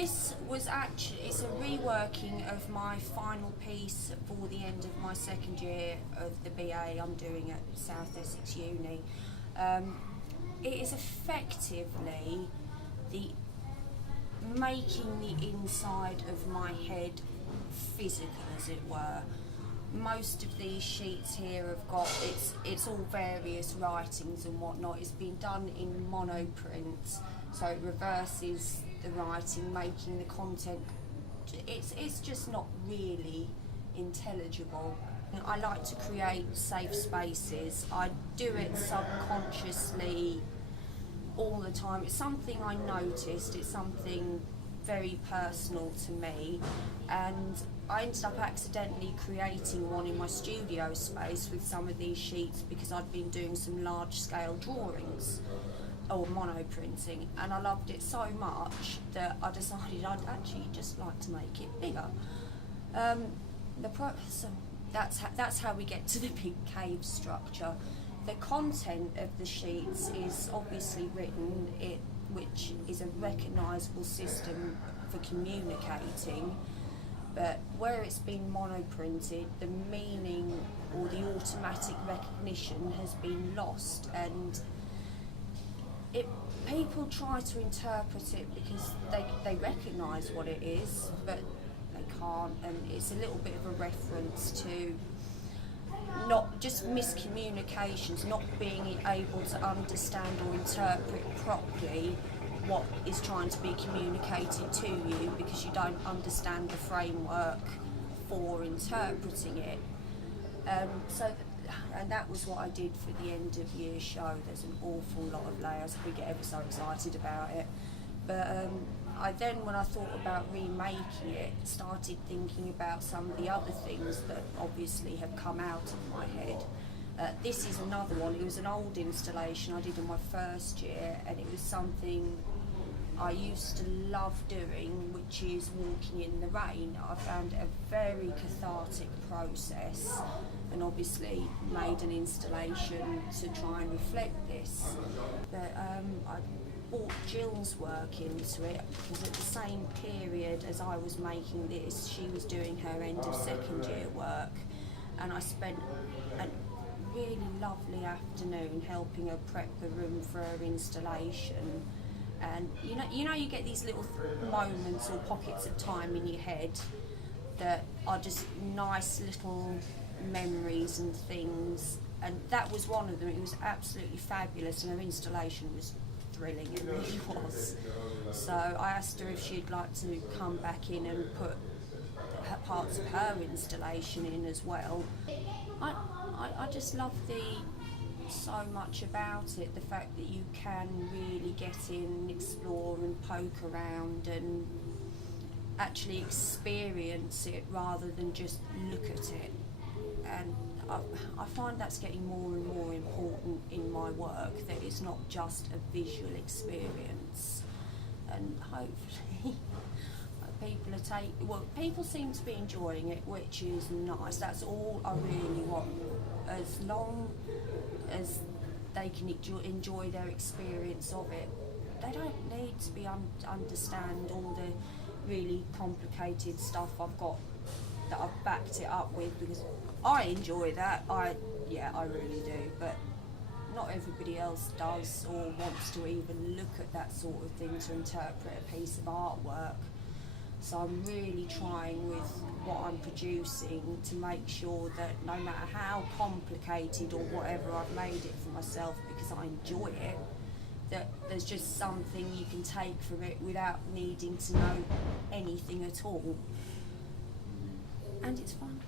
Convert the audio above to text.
This was actually, it's a reworking of my final piece for the end of my second year of the BA I'm doing at South Essex Uni. It is effectively the making the inside of my head physical, as it were. Most of these sheets here have got, it's all various writings and whatnot. It's been done in monoprint, so it reverses the writing, making the content, it's just not really intelligible. I like to create safe spaces. I do it subconsciously all the time. It's something I noticed, it's something very personal to me, and I ended up accidentally creating one in my studio space with some of these sheets because I'd been doing some large-scale drawings or monoprinting, and I loved it so much that I decided I'd actually just like to make it bigger. So that's how we get to the big cave structure. The content of the sheets is obviously written, which is a recognisable system for communicating, but where it's been monoprinted, the meaning or the automatic recognition has been lost, and people try to interpret it because they recognise what it is, but they can't, and it's a little bit of a reference to not just miscommunications, not being able to understand or interpret properly what is trying to be communicated to you because you don't understand the framework for interpreting it. And that was what I did for the end of year show. There's an awful lot of layers, we get ever so excited about it. But I then, when I thought about remaking it, started thinking about some of the other things that obviously have come out of my head. This is another one. It was an old installation I did in my first year, and it was something I used to love doing, which is walking in the rain. I found it a very cathartic process, and obviously made an installation to try and reflect this. But I brought Jill's work into it because at the same period as I was making this, she was doing her end of second year work, and I spent a really lovely afternoon helping her prep the room for her installation. And you get these little moments or pockets of time in your head that are just nice little memories and things, and that was one of them. It was absolutely fabulous, and her installation was thrilling, it really was. So I asked her if she'd like to come back in and put parts of her installation in as well. I just love so much about it, the fact that you can really get in, explore and poke around and actually experience it rather than just look at it. And I find that's getting more and more important in my work, that it's not just a visual experience, and hopefully people seem to be enjoying it, which is nice. That's all I really want. As long as they can enjoy their experience of it, they don't need to be understand all the really complicated stuff I've got that I've backed it up with, because I enjoy that. I really do, but not everybody else does or wants to even look at that sort of thing to interpret a piece of artwork. So I'm really trying with what I'm producing to make sure that no matter how complicated or whatever I've made it for myself, because I enjoy it, that there's just something you can take from it without needing to know anything at all. And it's fun.